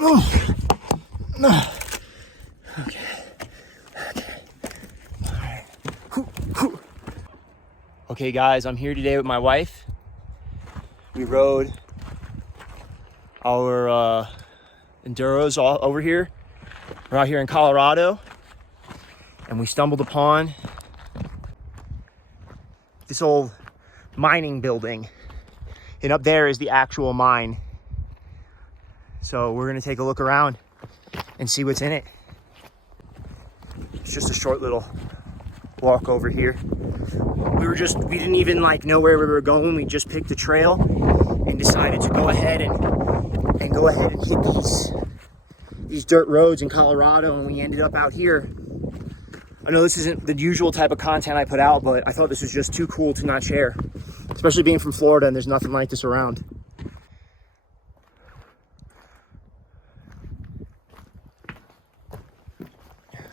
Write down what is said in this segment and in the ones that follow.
Okay. All right. Okay, guys, I'm here today with my wife. We rode our enduros all over here. We're out here in Colorado, and we stumbled upon this old mining building, and up there is the actual mine. So we're gonna take a look around and see what's in it. It's just a short little walk over here. We didn't even know where we were going. We just picked a trail and decided to go ahead and hit these dirt roads in Colorado, and we ended up out here. I know this isn't the usual type of content I put out, but I thought this was just too cool to not share, especially being from Florida and there's nothing like this around.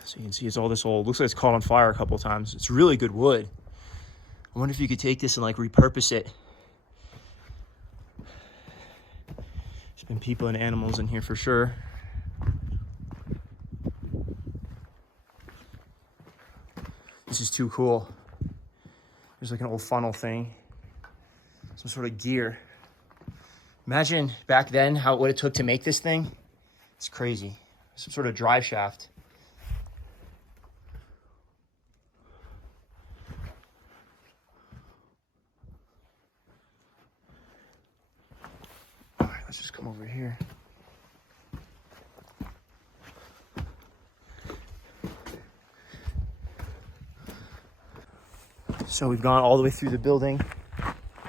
So you can see it's all this old, looks like it's caught on fire a couple of times. It's really good wood. I wonder if you could take this and repurpose it. There's been people and animals in here for sure. This is too cool. There's an old funnel thing. Some sort of gear. Imagine back then what it took to make this thing. It's crazy. Some sort of drive shaft. All right, let's just come over here. So we've gone all the way through the building.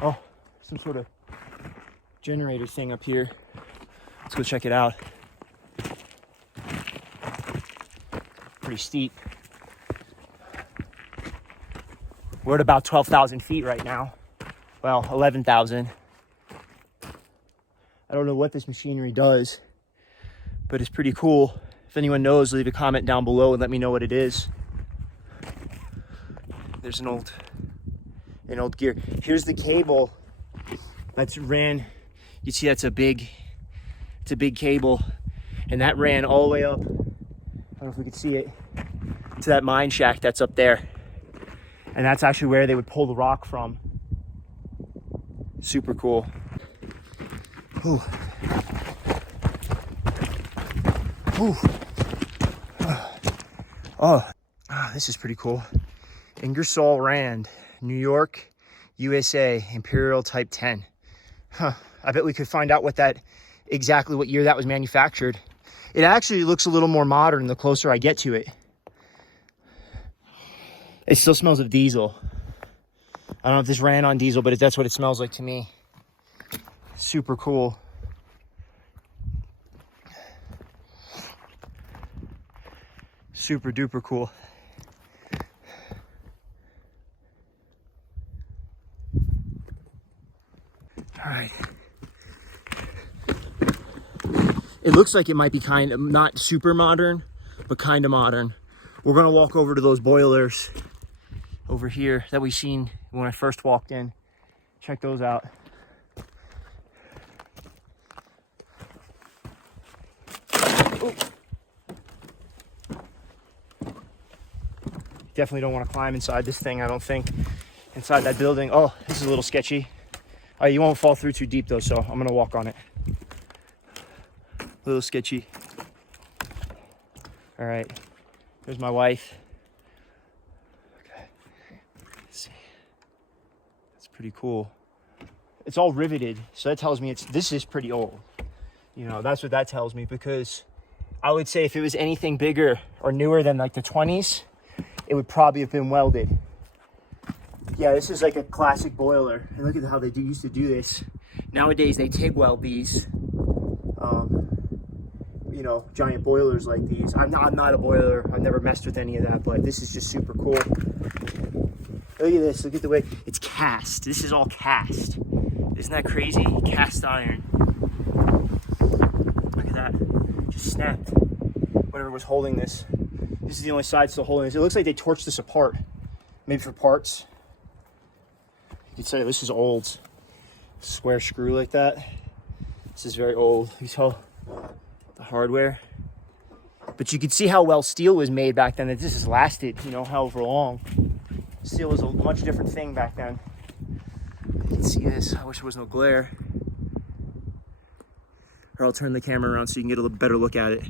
Oh, some sort of generator thing up here. Let's go check it out. Pretty steep. We're at about 12,000 feet right now. Well, 11,000. I don't know what this machinery does, but it's pretty cool. If anyone knows, leave a comment down below and let me know what it is. There's an old gear. Here's the cable that's ran. You see it's a big cable, and that ran all the way up. I don't know if we could see it, to that mine shack that's up there. And that's actually where they would pull the rock from. Super cool. Ooh. Ooh. Oh, this is pretty cool. Ingersoll Rand, New York, USA, Imperial Type 10. Huh. I bet we could find out what year that was manufactured. It actually looks a little more modern the closer I get to it. It still smells of diesel. I don't know if this ran on diesel, but that's what it smells like to me. Super cool. Super duper cool. All right. It looks like it might be kind of not super modern, but kind of modern. We're gonna walk over to those boilers over here that we seen when I first walked in. Check those out. Ooh. Definitely don't want to climb inside this thing, I don't think. Inside that building. Oh, this is a little sketchy. You won't fall through too deep though, so I'm gonna walk on it. A little sketchy. All right, there's my wife. Okay, let's see. That's pretty cool. It's all riveted, so that tells me this is pretty old. You know, that's what that tells me, because I would say if it was anything bigger or newer than the 20s, it would probably have been welded. Yeah, this is a classic boiler. And look at how they used to do this. Nowadays, they TIG weld these, giant boilers like these. I'm not a boiler. I've never messed with any of that, but this is just super cool. Look at this. Look at the way it's cast. This is all cast. Isn't that crazy? Cast iron. Look at that. Just snapped. Whatever was holding this. This is the only side still holding this. It looks like they torched this apart. Maybe for parts. You could say this is old. Square screw like that. This is very old. You tell the hardware. But you could see how well steel was made back then, that this has lasted, you know, however long. Steel was a much different thing back then. You can see this. I wish there was no glare. Or I'll turn the camera around so you can get a little better look at it.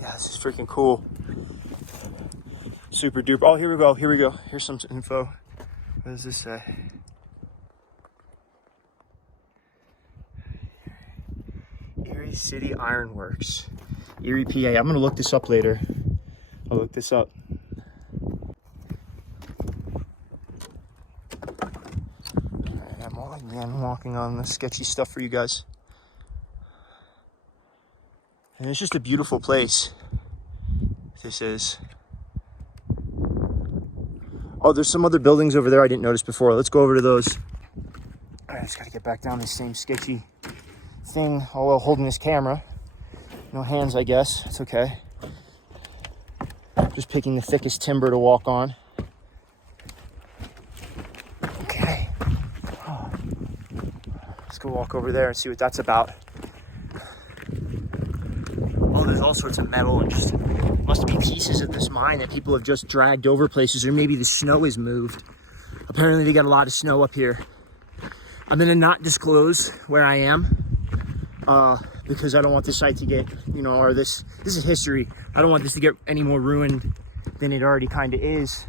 Yeah, this is freaking cool. Super duper. Oh, here we go. Here we go. Here's some info. What does this say? Erie City Iron Works. Erie, PA. I'm going to look this up later. I'll look this up. I'm walking on the sketchy stuff for you guys. And it's just a beautiful place. This is. Oh, there's some other buildings over there I didn't notice before. Let's go over to those. All right, I just gotta get back down this same sketchy thing, all while holding this camera. No hands, I guess. It's okay. Just picking the thickest timber to walk on. Okay. Oh. Let's go walk over there and see what that's about. Oh, there's all sorts of metal and just must be pieces of this mine that people have just dragged over places, or maybe the snow is moved. Apparently they got a lot of snow up here. I'm gonna not disclose where I am because I don't want this site to get, you know, or this is history. I don't want this to get any more ruined than it already kind of is.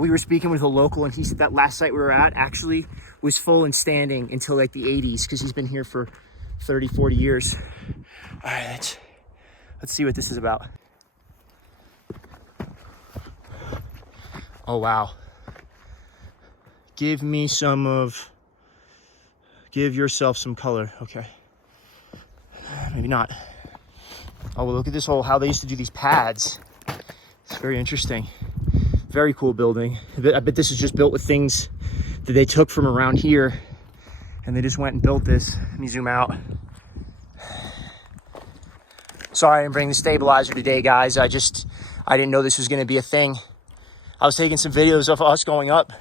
We were speaking with a local, and he said that last site we were at actually was full and standing until like the 80s, because he's been here for 30, 40 years. All right, let's see what this is about. Oh, wow. Give yourself some color. Okay. Maybe not. Oh, well, look at this how they used to do these pads. It's very interesting. Very cool building. I bet this is just built with things that they took from around here, and they just went and built this. Let me zoom out. Sorry I didn't bring the stabilizer today, guys. I didn't know this was going to be a thing. I was taking some videos of us going up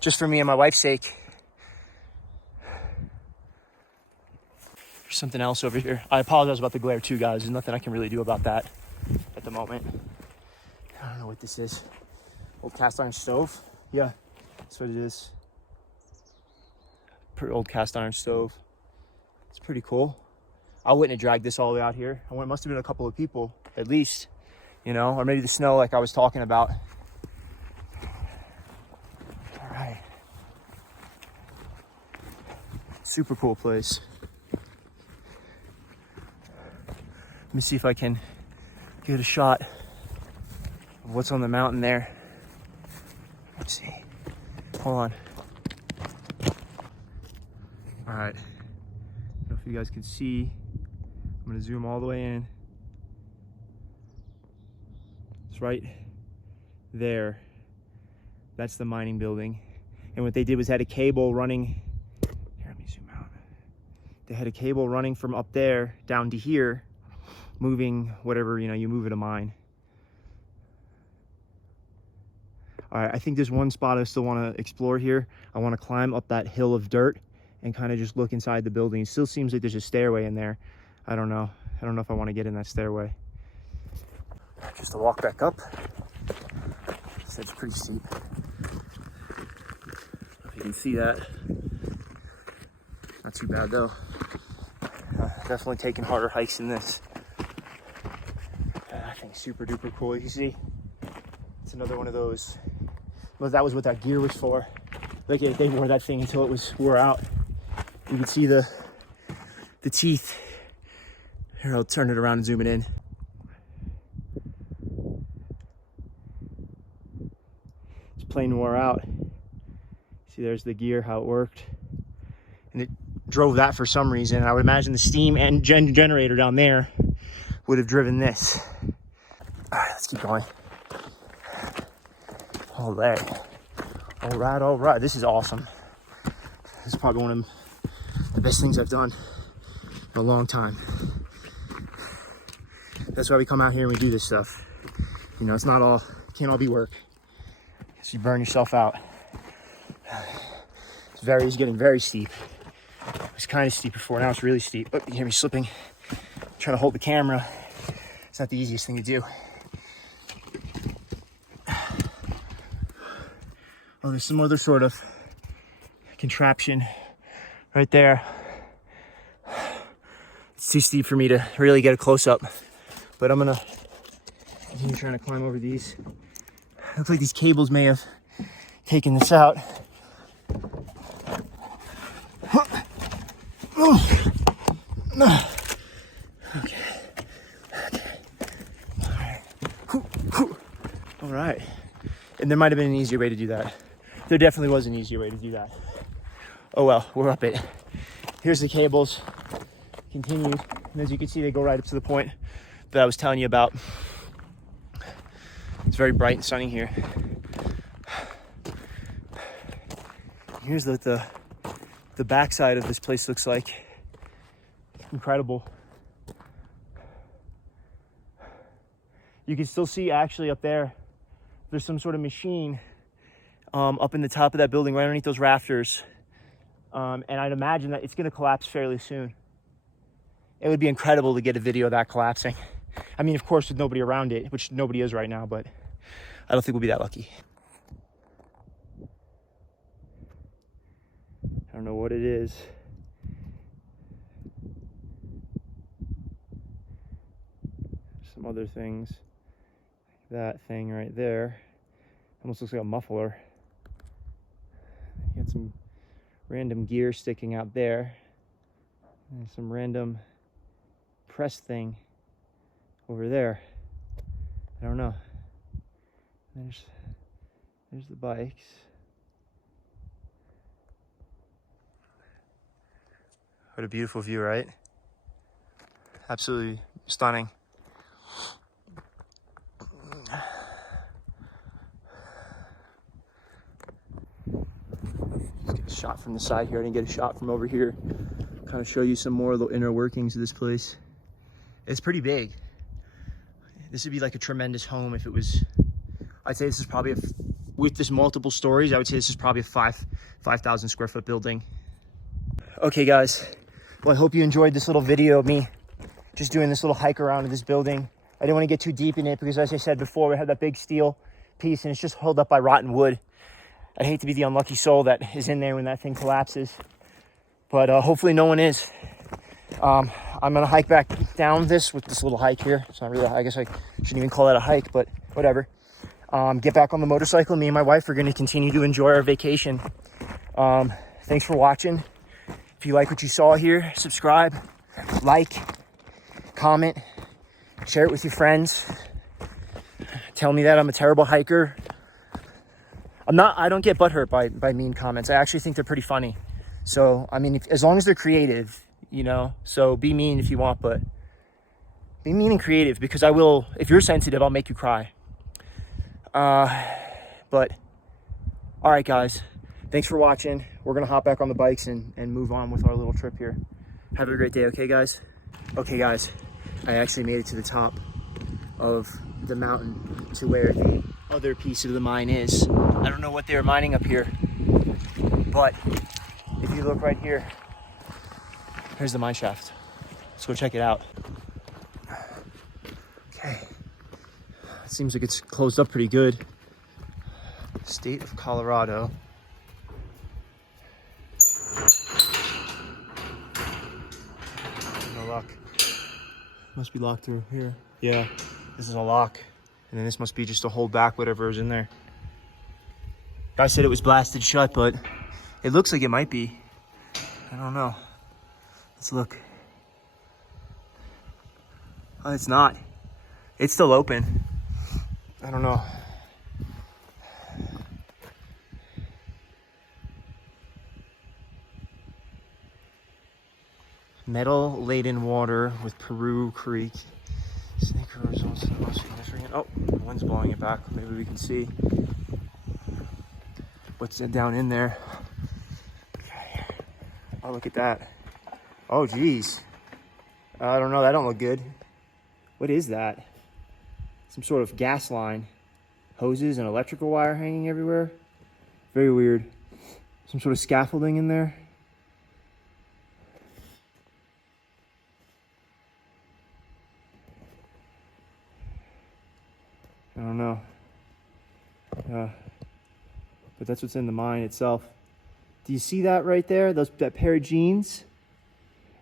just for me and my wife's sake. There's something else over here. I apologize about the glare too, guys. There's nothing I can really do about that at the moment. I don't know what this is. Old cast iron stove? Yeah, that's what it is. Pretty old cast iron stove. It's pretty cool. I wouldn't have dragged this all the way out here. It must have been a couple of people, at least, you know, or maybe the snow like I was talking about. All right. Super cool place. Let me see if I can get a shot of what's on the mountain there. Let's see. Hold on. All right. I don't know if you guys can see. I'm gonna zoom all the way in. It's right there. That's the mining building. And what they did was had a cable running. Here, let me zoom out. They had a cable running from up there down to here, moving whatever, you know, you move at a mine. All right, I think there's one spot I still want to explore here. I want to climb up that hill of dirt and kind of just look inside the building. It still seems like there's a stairway in there. I don't know. I don't know if I want to get in that stairway. Just to walk back up. It's pretty steep. If you can see that. Not too bad though. Definitely taking harder hikes than this. I think super duper cool. You see, it's another one of those. Well, that was what that gear was for. Like they wore that thing until it wore out. You can see the teeth. Here, I'll turn it around and zoom it in. It's plain wore out. See, there's the gear, how it worked. And it drove that for some reason. I would imagine the steam and generator down there would have driven this. All right, let's keep going. All right. All right, all right. This is awesome. This is probably one of the best things I've done in a long time. That's why we come out here and we do this stuff. You know, it's not all, can't all be work. So you burn yourself out. It's getting very steep. was kind of steep before. Now it's really steep. Oh, you hear me slipping. I'm trying to hold the camera. It's not the easiest thing to do. Oh, there's some other sort of contraption right there. It's too steep for me to really get a close-up, but I'm gonna continue trying to climb over these. Looks like these cables may have taken this out. Okay. All right. And there might have been an easier way to do that. There definitely was an easier way to do that. Oh well, we're up it. Here's the cables. Continues, and as you can see, they go right up to the point that I was telling you about. It's very bright and sunny here. Here's what the backside of this place looks like. Incredible. You can still see actually up there, there's some sort of machine up in the top of that building right underneath those rafters. And I'd imagine that it's gonna collapse fairly soon. It would be incredible to get a video of that collapsing. I mean, of course, with nobody around it, which nobody is right now, but I don't think we'll be that lucky. I don't know what it is. Some other things. That thing right there. Almost looks like a muffler. You got some random gear sticking out there. And some random press thing over there. I don't know. There's the bikes. What a beautiful view, right? Absolutely stunning. Let's get a shot from the side here. I didn't get a shot from over here. Kind of show you some more of the inner workings of this place. It's pretty big. This would be like a tremendous home if it was, I'd say this is probably, with this multiple stories, I would say this is probably a 5,000 square foot building. Okay guys, well I hope you enjoyed this little video of me just doing this little hike around in this building. I didn't want to get too deep in it because as I said before, we have that big steel piece and it's just held up by rotten wood. I'd hate to be the unlucky soul that is in there when that thing collapses. But hopefully no one is. I'm gonna hike back down this with this little hike here. It's not really, I guess I shouldn't even call that a hike, but whatever. Get back on the motorcycle. Me and my wife are gonna continue to enjoy our vacation. Thanks for watching. If you like what you saw here, subscribe, like, comment, share it with your friends. Tell me that I'm a terrible hiker. I don't get butthurt by mean comments. I actually think they're pretty funny. So, I mean, as long as they're creative, you know, so be mean if you want, but be mean and creative because I will, if you're sensitive, I'll make you cry. But, all right, guys, thanks for watching. We're going to hop back on the bikes and move on with our little trip here. Have a great day, okay, guys? Okay, guys, I actually made it to the top of the mountain to where the other piece of the mine is. I don't know what they were mining up here, but if you look right here, here's the mine shaft. Let's go check it out. Okay. It seems like it's closed up pretty good. State of Colorado. No lock. Must be locked through here. Yeah, this is a lock. And then this must be just to hold back whatever is in there. Guy said it was blasted shut, but it looks like it might be. I don't know. Let's look. Oh, it's not. It's still open. I don't know. Metal laden water with Peru Creek. Sneaker results in the most significant. Oh, the wind's blowing it back. Maybe we can see what's down in there. Okay. Oh, look at that. Oh, geez. I don't know. That don't look good. What is that? Some sort of gas line. Hoses and electrical wire hanging everywhere. Very weird. Some sort of scaffolding in there. I don't know. But that's what's in the mine itself. Do you see that right there? That pair of jeans?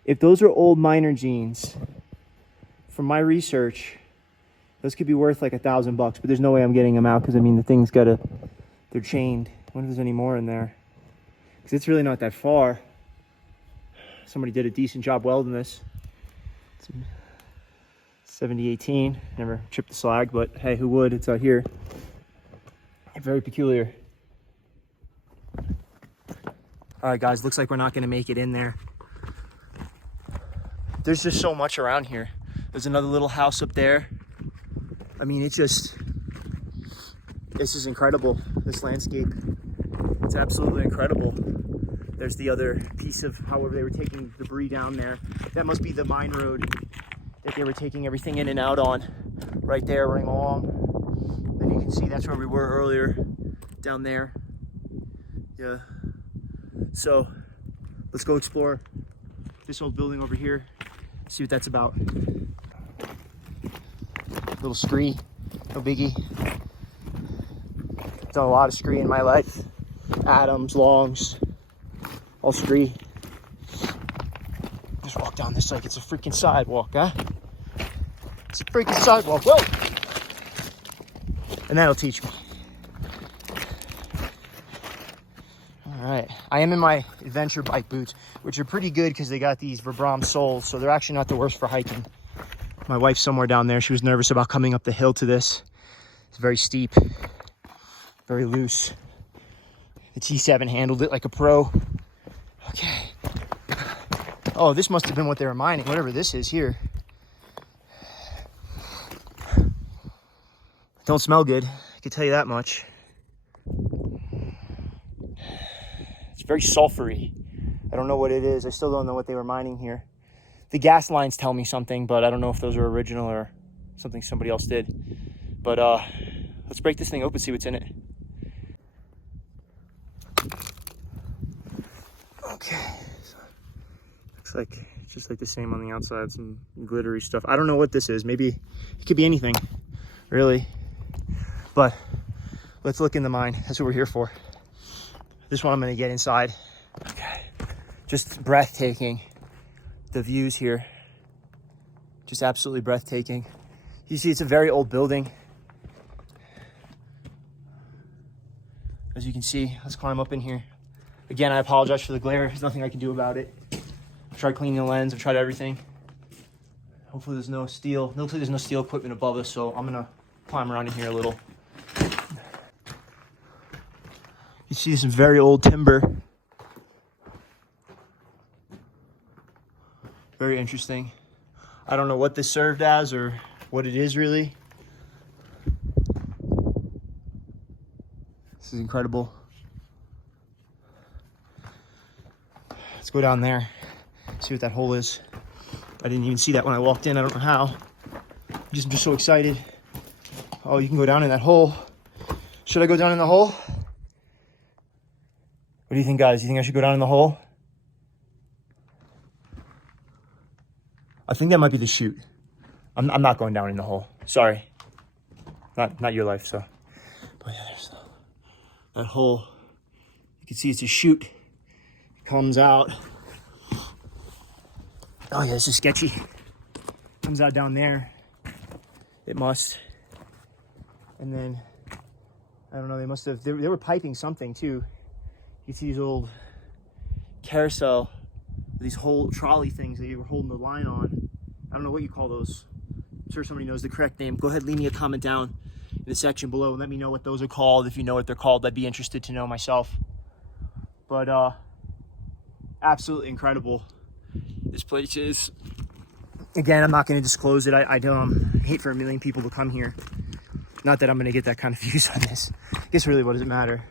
If those are old miner jeans, from my research, those could be worth like $1,000 bucks, but there's no way I'm getting them out because I mean, the thing's they're chained. I wonder if there's any more in there. Because it's really not that far. Somebody did a decent job welding this. It's 7018. Never chipped the slag, but hey, who would? It's out here. Very peculiar. All right, guys, looks like we're not going to make it in there. There's just so much around here. There's another little house up there. I mean, this is incredible, this landscape. It's absolutely incredible. There's the other piece of however they were taking debris down there. That must be the mine road that they were taking everything in and out on. Right there, running along. Then you can see that's where we were earlier, down there. Yeah. So, let's go explore this old building over here. See what that's about. Little scree, no biggie. Done a lot of scree in my life. Adams, longs, all scree. Just walk down this like it's a freaking sidewalk, huh? It's a freaking sidewalk, whoa! And that'll teach me. All right, I am in my adventure bike boots, which are pretty good because they got these Vibram soles, so they're actually not the worst for hiking. My wife's somewhere down there. She was nervous about coming up the hill to this. It's very steep, very loose. The T7 handled it like a pro. Okay. Oh, this must have been what they were mining, whatever this is here. Don't smell good, I can tell you that much. It's very sulfury. I don't know what it is. I still don't know what they were mining here. The gas lines tell me something, but I don't know if those are original or something somebody else did. But let's break this thing open, see what's in it. Okay. So, looks like it's just like the same on the outside, some glittery stuff. I don't know what this is. Maybe it could be anything, really. But let's look in the mine. That's what we're here for. This one I'm gonna get inside. Okay. Just breathtaking. The views here, just absolutely breathtaking. You see, it's a very old building. As you can see, let's climb up in here. Again, I apologize for the glare. There's nothing I can do about it. I've tried cleaning the lens. I've tried everything. Hopefully there's no steel. Looks like there's no steel equipment above us, so I'm gonna climb around in here a little. You see some very old timber. Very interesting. I don't know what this served as or what it is really. This is incredible. Let's go down there, see what that hole is. I didn't even see that when I walked in. I don't know how. I'm just so excited. Oh, you can go down in that hole. Should I go down in the hole? What do you think, guys? You think I should go down in the hole? I think that might be the chute. I'm not going down in the hole. Sorry. Not your life, so. But yeah, there's that hole. You can see it's a chute. It comes out. Oh yeah, this is sketchy. Comes out down there. It must. And then, I don't know, they must have, they were piping something too. You can see these old carousel, these whole trolley things that you were holding the line on. I don't know what you call those. I'm sure somebody knows the correct name. Go ahead, leave me a comment down in the section below and let me know what those are called. If you know what they're called, I'd be interested to know myself. But absolutely incredible. This place is, again, I'm not going to disclose it. I hate for a million people to come here. Not that I'm going to get that kind of views on this. I guess really, what does it matter?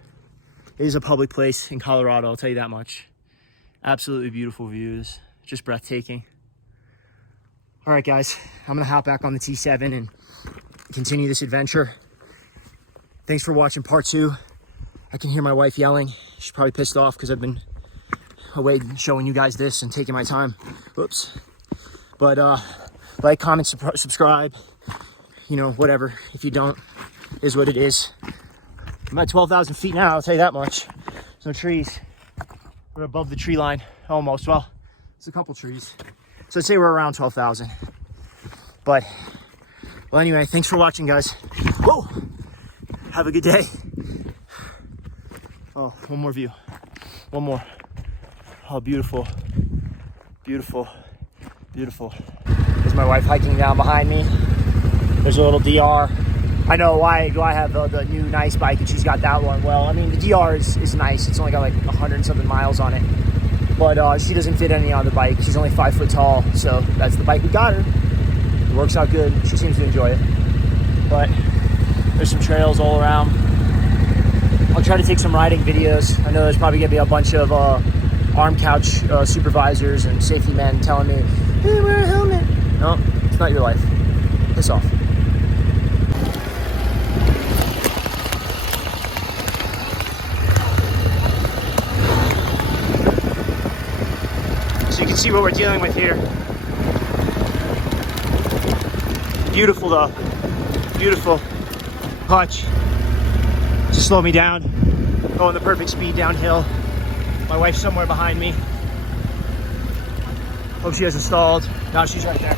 It is a public place in Colorado, I'll tell you that much. Absolutely beautiful views, just breathtaking. All right, guys, I'm gonna hop back on the T7 and continue this adventure. Thanks for watching part 2. I can hear my wife yelling. She's probably pissed off because I've been away showing you guys this and taking my time. Whoops. But like, comment, subscribe, you know, whatever. If you don't, is what it is. I'm at 12,000 feet now, I'll tell you that much. There's no trees. We're above the tree line, almost. Well, it's a couple trees. So I'd say we're around 12,000. But, well, anyway, thanks for watching, guys. Whoa! Have a good day. Oh, one more view. One more. Oh, beautiful. Beautiful. Beautiful. There's my wife hiking down behind me. There's a little DR. I know why do I have the new nice bike and she's got that one. Well, I mean, the DR is nice. It's only got like 100 and something miles on it. But she doesn't fit any on the bike. She's only 5 foot tall. So that's the bike we got her. It works out good. She seems to enjoy it. But there's some trails all around. I'll try to take some riding videos. I know there's probably gonna be a bunch of arm couch supervisors and safety men telling me, hey, wear a helmet. No, it's not your life. Piss off. So you can see what we're dealing with here. Beautiful though. Beautiful. Hutch. Just slow me down. Going the perfect speed downhill. My wife's somewhere behind me. Hope she hasn't stalled. No, she's right there.